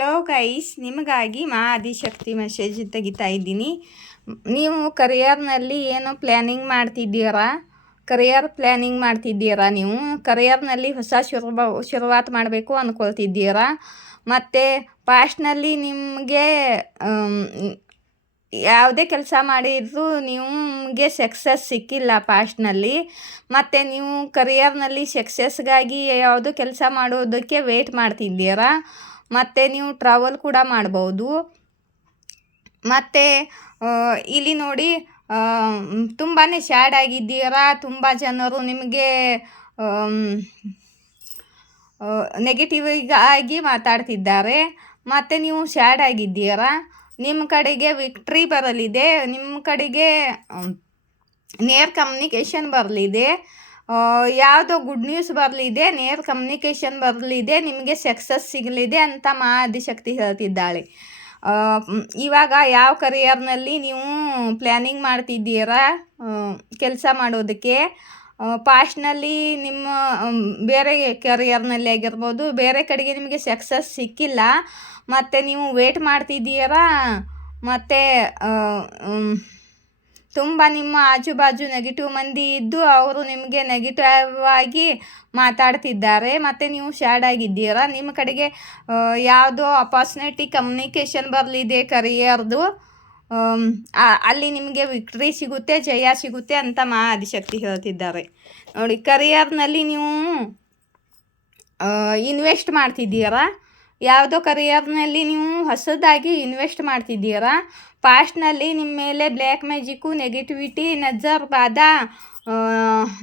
Hello guys, ನಿಮಗಾಗಿ Adishakti message ತೆಗಿತಾ ಇದ್ದೀನಿ. ನೀವು ಕರಿಯರ್ನಲ್ಲಿ ಏನು ಪ್ಲ್ಯಾನಿಂಗ್ ಮಾಡ್ತಿದ್ದೀರಾ? ನೀವು ಕರಿಯರ್ನಲ್ಲಿ ಹೊಸ ಶುರುವಾತು ಮಾಡಬೇಕು ಅಂದ್ಕೊಳ್ತಿದ್ದೀರಾ? ಮತ್ತು ಪಾಸ್ಟ್ನಲ್ಲಿ ನಿಮಗೆ ಯಾವುದೇ ಕೆಲಸ ಮಾಡಿದರೂ ನಿಮಗೆ ಸಕ್ಸಸ್ ಸಿಕ್ಕಿಲ್ಲ ಪಾಸ್ಟ್ನಲ್ಲಿ. ಮತ್ತು ನೀವು ಕರಿಯರ್ನಲ್ಲಿ ಸಕ್ಸಸ್ಗಾಗಿ ಯಾವುದು ಕೆಲಸ ಮಾಡೋದಕ್ಕೆ ವೇಟ್ ಮಾಡ್ತಿದ್ದೀರಾ. ಮತ್ತು ನೀವು ಟ್ರಾವೆಲ್ ಕೂಡ ಮಾಡ್ಬೋದು. ಮತ್ತು ಇಲ್ಲಿ ನೋಡಿ, ತುಂಬಾ ಸ್ಯಾಡ್ ಆಗಿದ್ದೀರಾ. ತುಂಬ ಜನರು ನಿಮಗೆ ನೆಗೆಟಿವ್ ಆಗಿ ಮಾತಾಡ್ತಿದ್ದಾರೆ. ಮತ್ತು ನೀವು ಸ್ಯಾಡ್ ಆಗಿದ್ದೀರಾ. ನಿಮ್ಮ ಕಡೆಗೆ ವಿಕ್ಟ್ರಿ ಬರಲಿದೆ. ನಿಮ್ಮ ಕಡೆಗೆ ನೇರ್ ಕಮ್ಯುನಿಕೇಷನ್ ಬರಲಿದೆ. ಯಾವುದೋ ಗುಡ್ ನ್ಯೂಸ್ ಬರಲಿದೆ, ನೇರ್ ಕಮ್ಯುನಿಕೇಷನ್ ಬರಲಿದೆ, ನಿಮಗೆ ಸಕ್ಸಸ್ ಸಿಗಲಿದೆ ಅಂತ ಆದಿಶಕ್ತಿ ಹೇಳ್ತಿದ್ದಾಳೆ. ಇವಾಗ ಯಾವ ಕರಿಯರ್ನಲ್ಲಿ ನೀವು ಪ್ಲ್ಯಾನಿಂಗ್ ಮಾಡ್ತಿದ್ದೀರಾ ಕೆಲಸ ಮಾಡೋದಕ್ಕೆ? ಪಾಸ್ಟ್ನಲ್ಲಿ ನಿಮ್ಮ ಬೇರೆ ಕರಿಯರ್ನಲ್ಲಿ ಆಗಿರ್ಬೋದು, ಬೇರೆ ಕಡೆಗೆ ನಿಮಗೆ ಸಕ್ಸಸ್ ಸಿಕ್ಕಿಲ್ಲ. ಮತ್ತು ನೀವು ವೇಟ್ ಮಾಡ್ತಿದ್ದೀರಾ. ಮತ್ತು ತುಂಬ ನಿಮ್ಮ ಆಜುಬಾಜು ನೆಗೆಟಿವ್ ಮಂದಿ ಇದ್ದು ಅವರು ನಿಮಗೆ ನೆಗೆಟಿವ್ ಆಗಿ ಮಾತಾಡ್ತಿದ್ದಾರೆ. ಮತ್ತು ನೀವು ಸ್ಯಾಡ್ ಆಗಿದ್ದೀರಾ. ನಿಮ್ಮ ಕಡೆಗೆ ಯಾವುದೋ ಅಪಾರ್ಚುನಿಟಿ ಕಮ್ಯುನಿಕೇಷನ್ ಬರಲಿದೆ ಕರಿಯರ್ದು. ಅಲ್ಲಿ ನಿಮಗೆ ವಿಕ್ಟ್ರಿ ಸಿಗುತ್ತೆ, ಜಯ ಸಿಗುತ್ತೆ ಅಂತ ಆದಿಶಕ್ತಿ ಹೇಳ್ತಿದ್ದಾರೆ. ನೋಡಿ, ಕರಿಯರ್ನಲ್ಲಿ ನೀವು ಇನ್ವೆಸ್ಟ್ ಮಾಡ್ತಿದ್ದೀರಾ. ಯಾವುದೋ ಕರಿಯರ್ನಲ್ಲಿ ನೀವು ಹೊಸದಾಗಿ ಇನ್ವೆಸ್ಟ್ ಮಾಡ್ತಿದ್ದೀರಾ. ಪಾಸ್ಟ್ನಲ್ಲಿ ನಿಮ್ಮ ಮೇಲೆ ಬ್ಲ್ಯಾಕ್ ಮ್ಯಾಜಿಕ್ಕು, ನೆಗೆಟಿವಿಟಿ,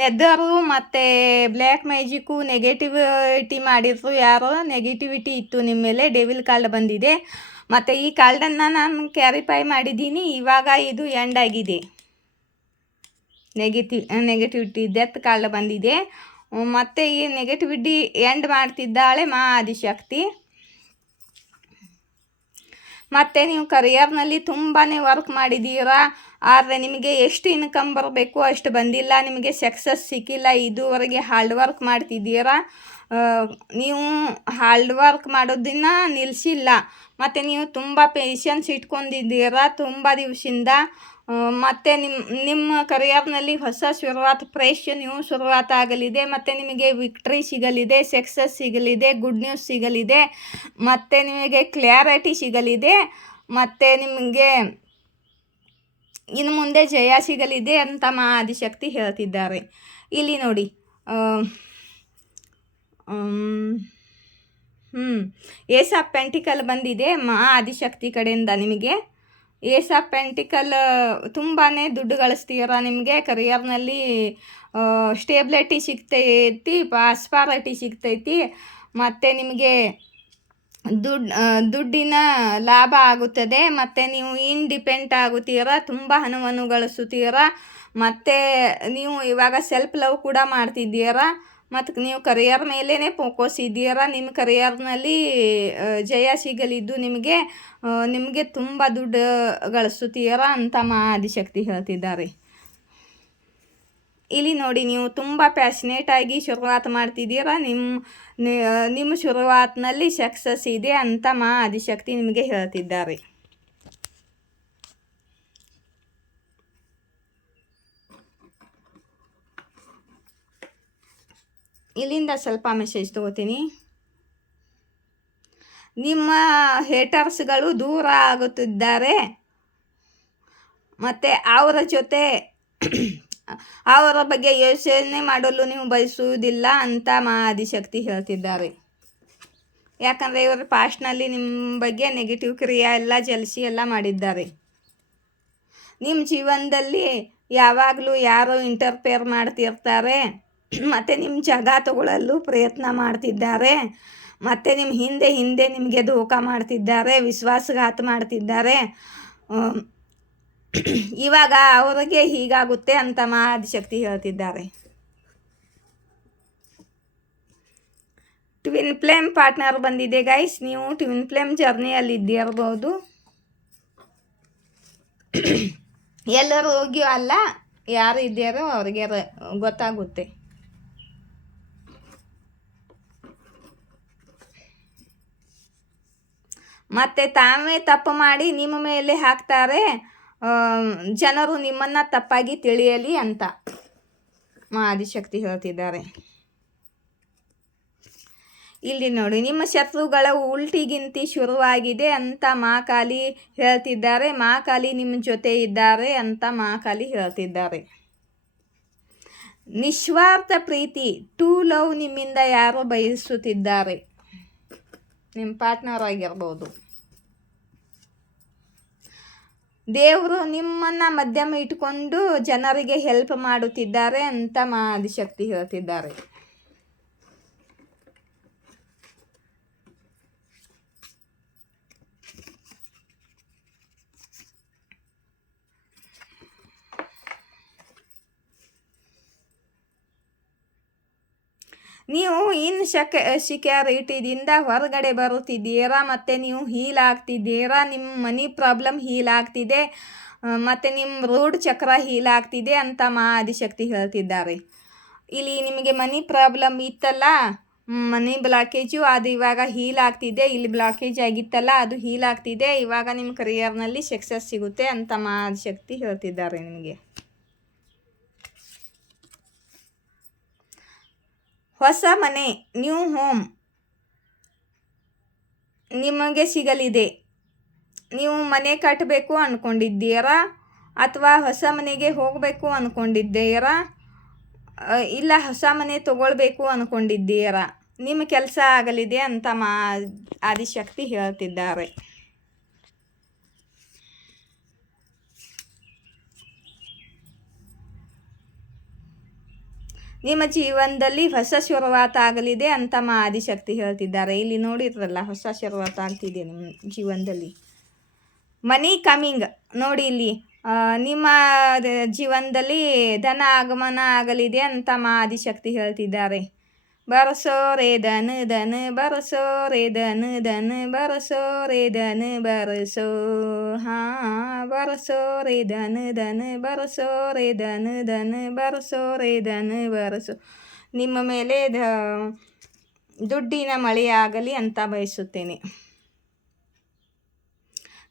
ನೆದರು ಮತ್ತು ಬ್ಲ್ಯಾಕ್ ಮ್ಯಾಜಿಕ್ಕು, ನೆಗೆಟಿವಿಟಿ ಮಾಡಿದ್ರು. ಯಾರೋ ನೆಗೆಟಿವಿಟಿ ಇತ್ತು ನಿಮ್ಮ ಮೇಲೆ. ಡೆವಿಲ್ ಕಾರ್ಡ್ ಬಂದಿದೆ. ಮತ್ತು ಈ ಕಾರ್ಡನ್ನು ನಾನು ಕ್ಯಾರಿಫೈ ಮಾಡಿದ್ದೀನಿ. ಇವಾಗ ಇದು ಎಂಡ್ ಆಗಿದೆ. ನೆಗೆಟಿವಿಟಿ ಡೆತ್ ಕಾರ್ಡ್ ಬಂದಿದೆ. ಮತ್ತು ಈ ನೆಗೆಟಿವಿಟಿ ಎಂಡ್ ಮಾಡ್ತಿದ್ದಾಳೆ ಆದಿಶಕ್ತಿ. ಮತ್ತು ನೀವು ಕರಿಯರ್ನಲ್ಲಿ ತುಂಬಾ ವರ್ಕ್ ಮಾಡಿದ್ದೀರಾ. ಆದರೆ ನಿಮಗೆ ಎಷ್ಟು ಇನ್ಕಮ್ ಬರಬೇಕು ಅಷ್ಟು ಬಂದಿಲ್ಲ. ನಿಮಗೆ ಸಕ್ಸಸ್ ಸಿಕ್ಕಿಲ್ಲ. ಇದುವರೆಗೆ ಹಾರ್ಡ್ ವರ್ಕ್ ಮಾಡ್ತಿದ್ದೀರಾ. ನೀವು ಹಾರ್ಡ್ ವರ್ಕ್ ಮಾಡೋದನ್ನು ನಿಲ್ಲಿಸಿಲ್ಲ. ಮತ್ತು ನೀವು ತುಂಬ ಪೇಷನ್ಸ್ ಇಟ್ಕೊಂಡಿದ್ದೀರಾ ತುಂಬ ದಿವಸದಿಂದ. ಮತ್ತು ನಿಮ್ಮ ಕರಿಯರ್ನಲ್ಲಿ ಹೊಸ ಫ್ರೆಶ್ ನ್ಯೂ ಶುರುವಾತಾಗಲಿದೆ. ಮತ್ತು ನಿಮಗೆ ವಿಕ್ಟ್ರಿ ಸಿಗಲಿದೆ, ಸಕ್ಸಸ್ ಸಿಗಲಿದೆ, ಗುಡ್ ನ್ಯೂಸ್ ಸಿಗಲಿದೆ, ಮತ್ತು ನಿಮಗೆ ಕ್ಲ್ಯಾರಿಟಿ ಸಿಗಲಿದೆ, ಮತ್ತು ನಿಮಗೆ ಇನ್ನು ಮುಂದೆ ಜಯ ಸಿಗಲಿದೆ ಅಂತ ಆದಿಶಕ್ತಿ ಹೇಳ್ತಿದ್ದಾರೆ. ಇಲ್ಲಿ ನೋಡಿ, ಏಸ್ ಆಫ್ ಪೆಂಟಿಕಲ್ ಬಂದಿದೆ ಆದಿಶಕ್ತಿ ಕಡೆಯಿಂದ ನಿಮಗೆ. ಏಸ್ ಆಫ್ ಪೆಂಟಿಕಲ್ ತುಂಬಾ ದುಡ್ಡು ಗಳಿಸ್ತೀರ. ನಿಮಗೆ ಕರಿಯರ್ನಲ್ಲಿ ಸ್ಟೇಬಿಲಿಟಿ ಸಿಗ್ತೈತಿ, ಪ್ರಾಸ್ಪರಿಟಿ ಸಿಗ್ತೈತಿ. ಮತ್ತು ನಿಮಗೆ ದುಡ್ಡಿನ ಲಾಭ ಆಗುತ್ತದೆ. ಮತ್ತು ನೀವು ಇಂಡಿಪೆಂಡೆಂಟ್ ಆಗುತ್ತೀರ. ತುಂಬ ಹಣವನ್ನು ಗಳಿಸುತ್ತೀರ. ಮತ್ತು ನೀವು ಇವಾಗ ಸೆಲ್ಫ್ ಲವ್ ಕೂಡ ಮಾಡ್ತಿದ್ದೀರಾ. ಮತ್ತು ನೀವು ಕರಿಯರ್ ಮೇಲೇ ಫೋಕಸ್ ಇದ್ದೀರಾ. ನಿಮ್ಮ ಕರಿಯರ್ನಲ್ಲಿ ಜಯ ಸಿಗಲಿದ್ದು ನಿಮಗೆ ತುಂಬ ದುಡ್ಡು ಗಳಿಸುತ್ತೀರ ಅಂತ ಆದಿಶಕ್ತಿ ಹೇಳ್ತಿದ್ದಾರೆ. ಇಲ್ಲಿ ನೋಡಿ, ನೀವು ತುಂಬ ಪ್ಯಾಷನೇಟಾಗಿ ಶುರುವಾತು ಮಾಡ್ತಿದ್ದೀರಾ. ನಿಮ್ಮ ಶುರುವಾತಿನಲ್ಲಿ ಸಕ್ಸಸ್ ಇದೆ ಅಂತ ಆದಿಶಕ್ತಿ ನಿಮಗೆ ಹೇಳ್ತಿದ್ದಾರೆ. ಇಲ್ಲಿಂದ ಸ್ವಲ್ಪ ಮೆಸೇಜ್ ತಗೋತೀನಿ. ನಿಮ್ಮ ಹೇಟರ್ಸ್ಗಳು ದೂರ ಆಗುತ್ತಿದ್ದಾರೆ. ಮತ್ತು ಅವರ ಜೊತೆ ಅವರ ಬಗ್ಗೆ ಯೋಚನೆ ಮಾಡಲು ನೀವು ಬಯಸುವುದಿಲ್ಲ ಅಂತ ಆದಿಶಕ್ತಿ ಹೇಳ್ತಿದ್ದಾರೆ. ಯಾಕಂದರೆ ಇವರು ಪಾಸ್ಟ್ನಲ್ಲಿ ನಿಮ್ಮ ಬಗ್ಗೆ ನೆಗೆಟಿವ್ ಕ್ರಿಯೆ ಎಲ್ಲ ಜಲಸಿ ಎಲ್ಲ ಮಾಡಿದ್ದಾರೆ. ನಿಮ್ಮ ಜೀವನದಲ್ಲಿ ಯಾವಾಗಲೂ ಯಾರೋ ಇಂಟರ್ಫಿಯರ್ ಮಾಡ್ತಿರ್ತಾರೆ. ಮತ್ತು ನಿಮ್ಮ ಜಾಗ ತಗೊಳ್ಳಲು ಪ್ರಯತ್ನ ಮಾಡ್ತಿದ್ದಾರೆ. ಮತ್ತು ನಿಮ್ಮ ಹಿಂದೆ ನಿಮಗೆ ಧೋಖ ಮಾಡ್ತಿದ್ದಾರೆ, ವಿಶ್ವಾಸಘಾತ ಮಾಡ್ತಿದ್ದಾರೆ. ಇವಾಗ ಅವರಿಗೆ ಹೀಗಾಗುತ್ತೆ ಅಂತ ಆದಿಶಕ್ತಿ ಹೇಳ್ತಿದ್ದಾರೆ. ಟ್ವಿನ್ ಫ್ಲೇಮ್ ಪಾರ್ಟ್ನರ್ ಬಂದಿದೆ ಗೈಸ್. ನೀವು ಟ್ವಿನ್ ಫ್ಲೇಮ್ ಜರ್ನಿಯಲ್ಲಿ ಇದ್ದಿರ್ಬೋದು. ಎಲ್ಲರೂ ಹೋಗಿಯೋ ಅಲ್ಲ, ಯಾರು ಇದ್ದಾರೋ ಅವ್ರಿಗೆ ಗೊತ್ತಾಗುತ್ತೆ. ಮತ್ತು ತಾವೇ ತಪ್ಪು ಮಾಡಿ ನಿಮ್ಮ ಮೇಲೆ ಹಾಕ್ತಾರೆ, ಜನರು ನಿಮ್ಮನ್ನು ತಪ್ಪಾಗಿ ತಿಳಿಯಲಿ ಅಂತ ಆದಿಶಕ್ತಿ ಹೇಳ್ತಿದ್ದಾರೆ. ಇಲ್ಲಿ ನೋಡಿ, ನಿಮ್ಮ ಶತ್ರುಗಳ ಉಲ್ಟಿಗಿಂತಿ ಶುರುವಾಗಿದೆ ಅಂತ ಮಹಾಕಾಲಿ ಹೇಳ್ತಿದ್ದಾರೆ. ಮಹಾಕಾಲಿ ನಿಮ್ಮ ಜೊತೆ ಇದ್ದಾರೆ ಅಂತ ಮಹಾಕಾಲಿ ಹೇಳ್ತಿದ್ದಾರೆ. ನಿಸ್ವಾರ್ಥ ಪ್ರೀತಿ, ಟೂ ಲವ್ ನಿಮ್ಮಿಂದ ಯಾರೋ ಬಯಸುತ್ತಿದ್ದಾರೆ. ನಿಮ್ಮ ಪಾರ್ಟ್ನರ್ ಆಗಿರ್ಬೋದು. ದೇವರು ನಿಮ್ಮನ್ನು ಮಧ್ಯಮ ಇಟ್ಕೊಂಡು ಜನರಿಗೆ ಹೆಲ್ಪ್ ಮಾಡುತ್ತಿದ್ದಾರೆ ಅಂತ ಆದಿಶಕ್ತಿ ಹೇಳ್ತಿದ್ದಾರೆ. ನೀವು ಸೆಕ್ಯೂರಿಟಿದಿಂದ ಹೊರಗಡೆ ಬರುತ್ತಿದ್ದೀರಾ, ಮತ್ತು ನೀವು ಹೀಲ್ ಆಗ್ತಿದ್ದೀರಾ. ನಿಮ್ಮ ಮನಿ ಪ್ರಾಬ್ಲಮ್ ಹೀಲ್ ಆಗ್ತಿದೆ, ಮತ್ತು ನಿಮ್ಮ ರೂಢ ಚಕ್ರ ಹೀಲ್ ಆಗ್ತಿದೆ ಅಂತ ಆದಿಶಕ್ತಿ ಹೇಳ್ತಿದ್ದಾರೆ. ಇಲ್ಲಿ ನಿಮಗೆ ಮನಿ ಪ್ರಾಬ್ಲಮ್ ಇತ್ತಲ್ಲ, ಮನಿ ಬ್ಲಾಕೇಜು, ಅದು ಇವಾಗ ಹೀಲ್ ಆಗ್ತಿದೆ. ಇಲ್ಲಿ ಬ್ಲಾಕೇಜ್ ಆಗಿತ್ತಲ್ಲ, ಅದು ಹೀಲ್ ಆಗ್ತಿದೆ. ಇವಾಗ ನಿಮ್ಮ ಕರಿಯರ್ನಲ್ಲಿ ಸಕ್ಸಸ್ ಸಿಗುತ್ತೆ ಅಂತ ಆದಿಶಕ್ತಿ ಹೇಳ್ತಿದ್ದಾರೆ ನಿಮಗೆ. ಹೊಸ ಮನೆ, ನ್ಯೂ ಹೋಮ್ ನಿಮಗೆ ಸಿಗಲಿದೆ. ನೀವು ಮನೆ ಕಟ್ಟಬೇಕು ಅಂದ್ಕೊಂಡಿದ್ದೀರಾ, ಅಥವಾ ಹೊಸ ಮನೆಗೆ ಹೋಗಬೇಕು ಅಂದ್ಕೊಂಡಿದ್ದೀರಾ, ಇಲ್ಲ ಹೊಸ ಮನೆ ತಗೊಳ್ಬೇಕು ಅಂದ್ಕೊಂಡಿದ್ದೀರಾ, ನಿಮ್ಮ ಕೆಲಸ ಆಗಲಿದೆ ಅಂತ ಆದಿಶಕ್ತಿ ಹೇಳ್ತಿದ್ದಾರೆ. ನಿಮ್ಮ ಜೀವನದಲ್ಲಿ ಹೊಸ ಶುರುವಾತ ಆಗಲಿದೆ ಅಂತ ಆದಿಶಕ್ತಿ ಹೇಳ್ತಿದ್ದಾರೆ. ಇಲ್ಲಿ ನೋಡಿದ್ರಲ್ಲ, ಹೊಸ ಶುರುವಾತ ಆಗ್ತಿದೆ ನಿಮ್ಮ ಜೀವನದಲ್ಲಿ. ಮನಿ ಕಮಿಂಗ್ ನೋಡಿ, ಇಲ್ಲಿ ನಿಮ್ಮ ಜೀವನದಲ್ಲಿ ಧನ ಆಗಮನ ಆಗಲಿದೆ ಅಂತ ಆದಿಶಕ್ತಿ ಹೇಳ್ತಿದ್ದಾರೆ. ಬರಸೋ ರೇ ಧನ ಧನ ಬರಸೋ ರೇ ಧನ ಧನ ಬರಸೋ ರೇ ಧನ ಬರಸೋ, ಬರಸೋ ರೇ ಧನ ಧನ ಬರಸೋ ರೇ ಧನ ಧನ ಬರಸೋ ರೇ ಧನ ಬರಸೋ. ನಿಮ್ಮ ಮೇಲೆ ದುಡ್ಡಿನ ಮಳೆಯಾಗಲಿ ಅಂತ ಬಯಸುತ್ತೇನೆ.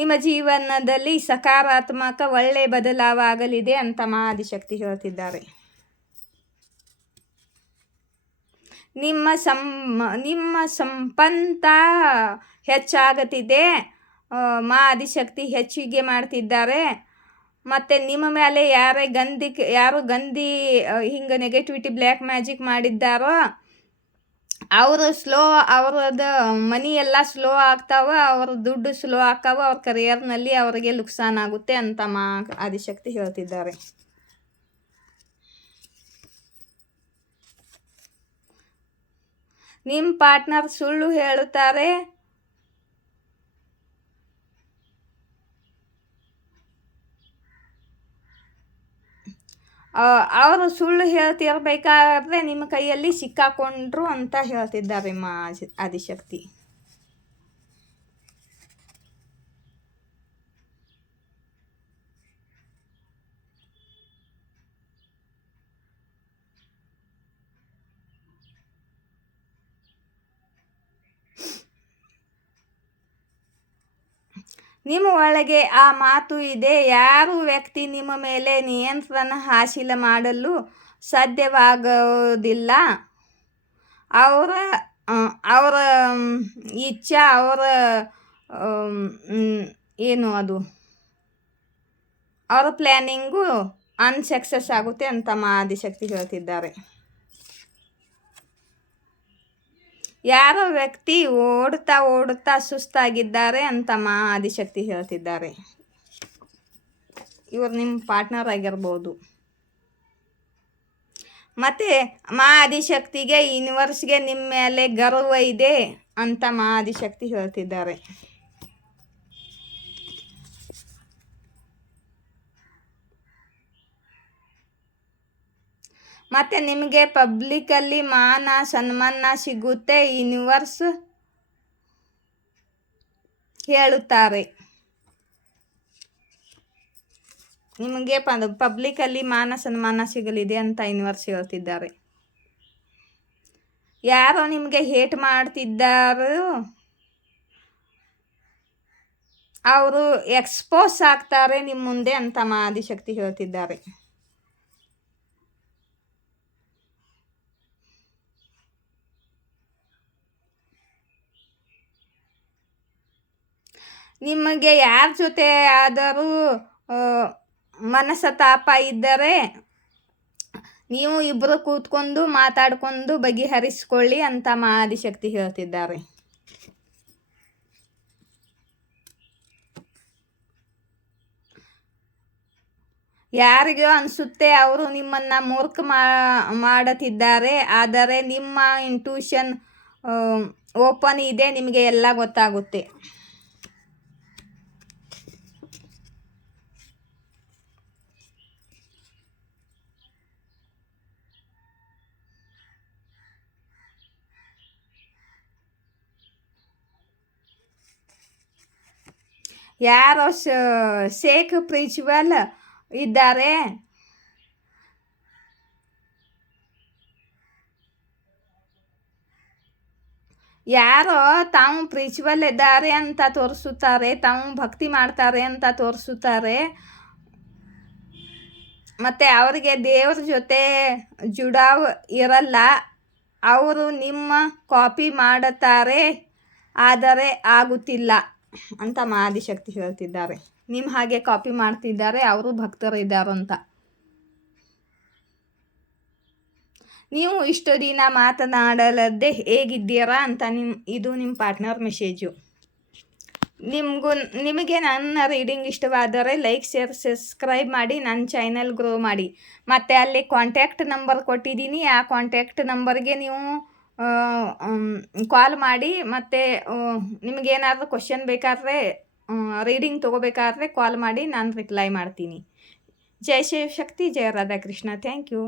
ನಿಮ್ಮ ಜೀವನದಲ್ಲಿ ಸಕಾರಾತ್ಮಕ ಒಳ್ಳೆಯ ಬದಲಾವಾಗಲಿದೆ ಅಂತ ಆದಿಶಕ್ತಿ ಹೇಳ್ತಿದ್ದಾರೆ. ನಿಮ್ಮ ಸಂಪತ್ತ ಹೆಚ್ಚಾಗುತ್ತಿದೆ, ಆದಿಶಕ್ತಿ ಹೆಚ್ಚಿಗೆ ಮಾಡ್ತಿದ್ದಾರೆ. ಮತ್ತು ನಿಮ್ಮ ಮೇಲೆ ಯಾರು ಗಂದಿ ಹಿಂಗೆ ನೆಗೆಟಿವಿಟಿ ಬ್ಲ್ಯಾಕ್ ಮ್ಯಾಜಿಕ್ ಮಾಡಿದ್ದಾರೋ ಅವರು ಅವ್ರದ್ದು ಮನಿ ಎಲ್ಲ ಸ್ಲೋ ಆಗ್ತಾವೆ, ಅವ್ರ ದುಡ್ಡು ಸ್ಲೋ ಆಗ್ತಾವೆ, ಅವ್ರ ಕರಿಯರ್ನಲ್ಲಿ ಅವರಿಗೆ ನುಕ್ಸಾನ್ ಆಗುತ್ತೆ ಅಂತ ಆದಿಶಕ್ತಿ ಹೇಳ್ತಿದ್ದಾರೆ. ನಿಮ್ಮ ಪಾರ್ಟ್ನರ್ ಸುಳ್ಳು ಹೇಳುತ್ತಾರೆ, ಅವರು ಸುಳ್ಳು ಹೇಳ್ತಿರ್ಬೇಕಾದ್ರೆ ನಿಮ್ಮ ಕೈಯಲ್ಲಿ ಸಿಕ್ಕಾಕೊಂಡ್ರು ಅಂತ ಹೇಳ್ತಿದ್ದಾರೆ ಆದಿಶಕ್ತಿ. ನಿಮ್ಮ ಒಳಗೆ ಆ ಮಾತು ಇದೆ, ಯಾರು ವ್ಯಕ್ತಿ ನಿಮ್ಮ ಮೇಲೆ ನಿಯಂತ್ರಣ ಹಾಸಿಲ ಮಾಡಲು ಸಾಧ್ಯವಾಗೋದಿಲ್ಲ. ಅವರ ಇಚ್ಛೆ, ಅವರ ಏನು ಅದು ಅವರ ಪ್ಲ್ಯಾನಿಂಗು ಅನ್ಸಕ್ಸಸ್ ಆಗುತ್ತೆ ಅಂತ ಆದಿಶಕ್ತಿ ಹೇಳ್ತಿದ್ದಾರೆ. ಯಾರೋ ವ್ಯಕ್ತಿ ಓಡುತ್ತಾ ಸುಸ್ತಾಗಿದ್ದಾರೆ ಅಂತ ಆದಿಶಕ್ತಿ ಹೇಳ್ತಿದ್ದಾರೆ. ಇವರು ನಿಮ್ಮ ಪಾರ್ಟ್ನರ್ ಆಗಿರ್ಬೋದು. ಮತ್ತು ಆದಿಶಕ್ತಿಗೆ ಯೂನಿವರ್ಸ್ಗೆ ನಿಮ್ಮ ಮೇಲೆ ಗರ್ವ ಇದೆ ಅಂತ ಆದಿಶಕ್ತಿ ಹೇಳ್ತಿದ್ದಾರೆ. ಮತ್ತು ನಿಮಗೆ ಪಬ್ಲಿಕಲ್ಲಿ ಮಾನ ಸನ್ಮಾನ ಸಿಗುತ್ತೆ, ಯೂನಿವರ್ಸ್ ಹೇಳುತ್ತಾರೆ. ನಿಮಗೆ ಪಬ್ಲಿಕಲ್ಲಿ ಮಾನ ಸನ್ಮಾನ ಸಿಗಲಿದೆ ಅಂತ ಯೂನಿವರ್ಸ್ ಹೇಳ್ತಿದ್ದಾರೆ. ಯಾರೋ ನಿಮಗೆ ಹೇಟ್ ಮಾಡ್ತಿದ್ದಾರೋ ಅವರು ಎಕ್ಸ್ಪೋಸ್ ಆಗ್ತಾರೆ ನಿಮ್ಮ ಮುಂದೆ ಅಂತ ಆದಿಶಕ್ತಿ ಹೇಳ್ತಿದ್ದಾರೆ. ನಿಮಗೆ ಯಾರ ಜೊತೆ ಆದರೂ ಮನಸ್ತಾಪ ಇದ್ದರೆ ನೀವು ಇಬ್ಬರು ಕೂತ್ಕೊಂಡು ಮಾತಾಡ್ಕೊಂಡು ಬಗೆಹರಿಸ್ಕೊಳ್ಳಿ ಅಂತ ಆದಿಶಕ್ತಿ ಹೇಳ್ತಿದ್ದಾರೆ. ಯಾರಿಗೋ ಅನಿಸುತ್ತೆ ಅವರು ನಿಮ್ಮನ್ನು ಮೂರ್ಖ ಮಾಡುತ್ತಿದ್ದಾರೆ, ಆದರೆ ನಿಮ್ಮ ಇಂಟ್ಯೂಷನ್ ಓಪನ್ ಇದೆ, ನಿಮಗೆ ಎಲ್ಲ ಗೊತ್ತಾಗುತ್ತೆ. ಯಾರೋ ಶೇಕ್ ಪ್ರಿನ್ಸಿಪಲ್ ಇದ್ದಾರೆ, ಯಾರೋ ತಾವು ಪ್ರಿನ್ಸಿಪಲ್ ಇದ್ದಾರೆ ಅಂತ ತೋರಿಸುತ್ತಾರೆ, ತಾವು ಭಕ್ತಿ ಮಾಡ್ತಾರೆ ಅಂತ ತೋರಿಸುತ್ತಾರೆ, ಮತ್ತು ಅವರಿಗೆ ದೇವ್ರ ಜೊತೆ ಜುಡಾವ್ ಇರಲ್ಲ. ಅವರು ನಿಮ್ಮ ಕಾಪಿ ಮಾಡುತ್ತಾರೆ, ಆದರೆ ಆಗುತ್ತಿಲ್ಲ ಅಂತ ಆದಿಶಕ್ತಿ ಹೇಳ್ತಿದ್ದಾರೆ. ನಿಮ್ಮ ಹಾಗೆ ಕಾಪಿ ಮಾಡ್ತಿದ್ದಾರೆ, ಅವರು ಭಕ್ತರಿದ್ದಾರಂತ. ನೀವು ಇಷ್ಟು ದಿನ ಮಾತನಾಡಲದ್ದೇ ಹೇಗಿದ್ದೀರಾ ಅಂತ ಇದು ನಿಮ್ಮ ಪಾರ್ಟ್ನರ್ ಮೆಸೇಜು. ನಿಮಗೆ ನನ್ನ ರೀಡಿಂಗ್ ಇಷ್ಟವಾದರೆ ಲೈಕ್, ಶೇರ್, ಸಬ್ಸ್ಕ್ರೈಬ್ ಮಾಡಿ ನನ್ನ ಚಾನಲ್ ಗ್ರೋ ಮಾಡಿ. ಮತ್ತು ಅಲ್ಲಿ ಕಾಂಟ್ಯಾಕ್ಟ್ ನಂಬರ್ ಕೊಟ್ಟಿದ್ದೀನಿ, ಆ ಕಾಂಟ್ಯಾಕ್ಟ್ ನಂಬರ್ಗೆ ನೀವು ಕಾಲ್ ಮಾಡಿ. ಮತ್ತು ನಿಮಗೇನಾದರೂ ಕ್ವಶನ್ ಬೇಕಾದರೆ, ರೀಡಿಂಗ್ ತೊಗೋಬೇಕಾದ್ರೆ ಕಾಲ್ ಮಾಡಿ, ನಾನು ರಿಪ್ಲೈ ಮಾಡ್ತೀನಿ. ಜೈ ಶಿವಶಕ್ತಿ, ಜಯ ರಾಧಾಕೃಷ್ಣ. Thank you.